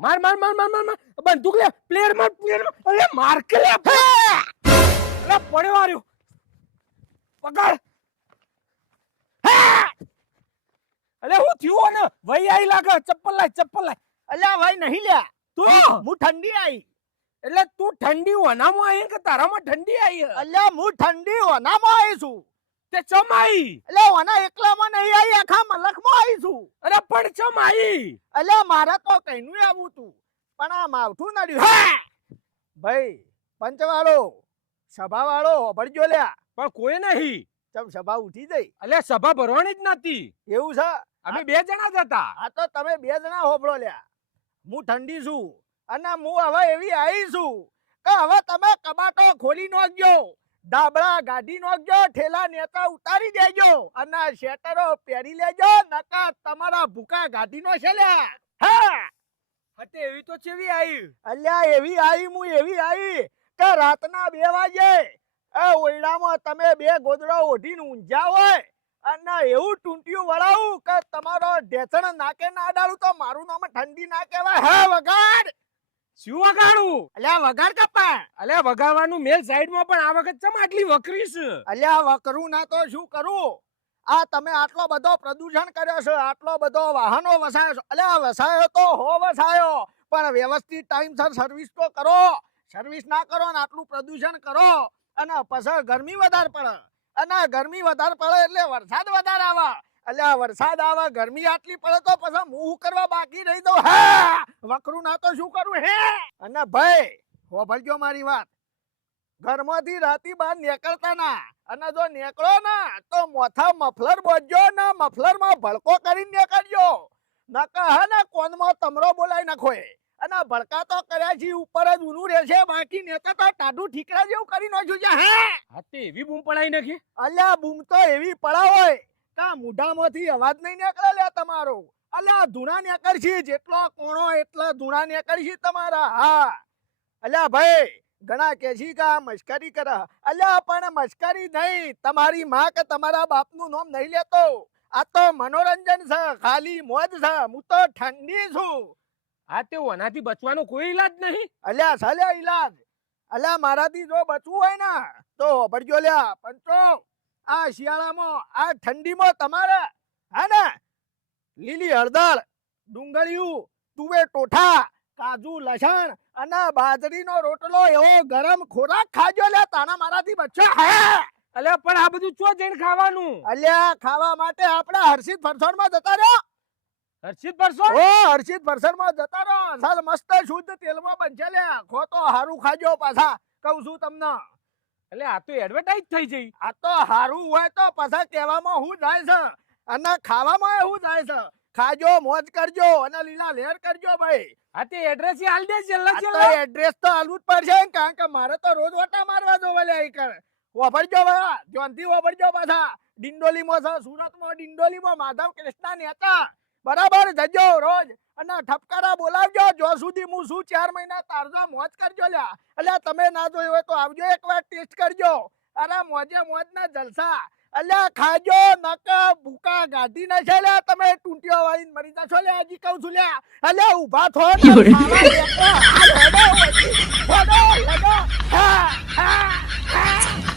માર માર માર માર માર માર બંદૂક લે પ્લેયર માર અરે માર કે લે અરે પડ્યો આર્યો પકડ અલે હું થયું ને વઈ આઈ લાગે ચપ્પલ લાય અલ્યા ભાઈ નહીં લ્યા તું હું ઠંડી આઈ એટલે તું ઠંડી વનામાં આવી કે તારામાં ઠંડી આવી અલ્યા હું ઠંડી ઓનામાં આવી છું તે ચમ આવી એટલે ઓના એકલામાં નહીં આવી આખા મલકમાં આવી છું અરે પણ ચમ આવી અલ્યા મારે તો કઈનું આવું તું પણ આ માવઠું નડ્યું ભાઈ પંચવાળો સભાવાળો ભરજો લ્યા પણ કોઈ નહીં ચમ સભા ઉઠી જઈ અલે સભા ભરવાની જ નથી એવું છે અમે બે જણા જ હતા આ તો તમે બે જણા હોભળો લ્યા હું ઠંડી છું અને હું હવે એવી આવી છું કે હવે તમે કબાટો ખોલી નાખજો ધાબળા ગાડી નાખજો ઠેલા નેતા ઉતારી દેજો અને શેટરો પહેરી લેજો નકા તમારા ભૂકા ગાડી નો છે લ્યા હા હતે એવી તો ચેવી આવી અલ્યા એવી આવી હું એવી આવી કે રાતના 2 વાગે એ ઓયડામાં તમે બે ગોદડો ઓઢીને ઊંઝા હોય અને એવું ટૂંટિયું વળાવું કે તમારો ઢેસણ નાકે ના ડાળું તો મારું નામ ઠંડી ના કહેવાય હે વગાડ શું વગાડું અલ્યા વગાડ કપા અલે વગાડવાનું મેલ સાઈડમાં પણ આ વખત ચમ આટલી વકરીશ અલ્યા વકરું ના તો શું કરું આ તમે આટલો બધો પ્રદૂષણ કર્યો છે આટલો બધો વાહનો વસાયો છે અલ્યા વસાયો તો હો વસાયો પણ વ્યવસ્થિત ટાઈમસર સર્વિસ તો કરો સર્વિસ ના કરો ને આટલું પ્રદૂષણ કરો અને પછી ગરમી વધારે પડે અને ગરમી વધારે પડે એટલે વરસાદ વધારે આવે અલ્યા વરસાદ આવે ગરમી આટલી પડે તો પછી હું કરવા બાકી રહી દઉં હે વકરું ના તો શું કરું હે અને ભાઈ હોભળજો મારી વાત ઘરમાંથી રાતી બહાર નીકળતા ના અને જો નીકળો ના તો મોથા મફલર બોધજો ને મફલરમાં ભડકો કરીને નીકળજો નકા હે ને કોનમાં તમરો બોલાઈ નાખો અને ભડકા તો કર્યા છે ઉપર જ ઊનું રહેશે બાકી નેતા તો ટાઢું ઠીકરા જેવું કરી નાખ્યું છે હે હાતે એવી બૂમ પડાઈ નાખી અલ્યા બૂમ તો એવી પડાવ કા મુઢામાંથી અવાજ નહીં નીકળે લે તમારો અલ્યા ધૂણા નીકળશે જેટલો કોણો એટલા ધૂણા નીકળશે તમારા હા અલ્યા ભાઈ ઘણા કે છે કે આ મસ્કરી કરે અલ્યા પણ મસ્કરી નહીં તમારી માં કે તમારા બાપનું નામ નહીં લેતો આ તો મનોરંજન છે ખાલી મોજ છે હું તો ઠંડી છું હા તે ઓનાથી બચવાનો કોઈ ઈલાજ નહીં અલ્યા સાલ્યા ઈલાજ અલ્યા મારાથી જો બચવું હોય ને તો ભરજો લ્યા પંચો આ શિયાળામાં આ ઠંડીમાં તમારે હે ને લીલી હળદર ડુંગળીયું તુવે ટોઠા કાજુ લસણ અને બાજરીનો રોટલો એવો ગરમ ખોરાક ખાજો લ્યા તાના મારાથી બચો હે અલ્યા પણ આ બધું ચો જઈને ખાવાનું અલ્યા ખાવા માટે આપણે હર્ષિત ફરસાણમાં જતા રહ્યો હર્ષિત પરસો ઓ હર્ષિત ફરસાણમાં જતા રહો સાલ મસ્ત શુદ્ધ તેલમાં બનશે લ્યા ખો તો હારું ખાજો પાછા કહું છું તમને એટલે આ તો એડવર્ટાઇઝ થઈ જઈ આ તો હારું હોય તો પાછા કહેવામાં હું જાય છે અને ખાવામાં એવું જાય છે ખાજો મોજ કરજો અને લીલા લહેર કરજો ભાઈ હા તે એડ્રેસ હાલ દે છેલ્લા આ તો છેલ્લા એડ્રેસ તો આલવું જ પડશે ને, કારણ કે મારે તો રોજ વટા મારવા જોવે લે ઈ કર વાપરજો ભાઈ જોનથી વાપરજો પાછા ડિંડોલીમાં છે સુરતમાં ડિંડોલીમાં માધવ કૃષ્ણા નેતા બરાબર જજો રોજ અને ઠપકારા બોલાવજો જો સુધી હું શું 4 મહિના તારજો મોજ કરજો લ્યા અલ્યા તમે ના જોયું હોય તો આવજો એકવાર ટેસ્ટ કરજો અરે મોજે મોજ ના જલસા અલ્યા ખાજો નકા ભૂકા ગાડી ના છે લ્યા તમે ટૂંટીઓ વાળીને મરી જશો લ્યા હજી કહું છું લ્યા અલ્યા ઊભા થો ને ખાવા લેતો. હા હા હા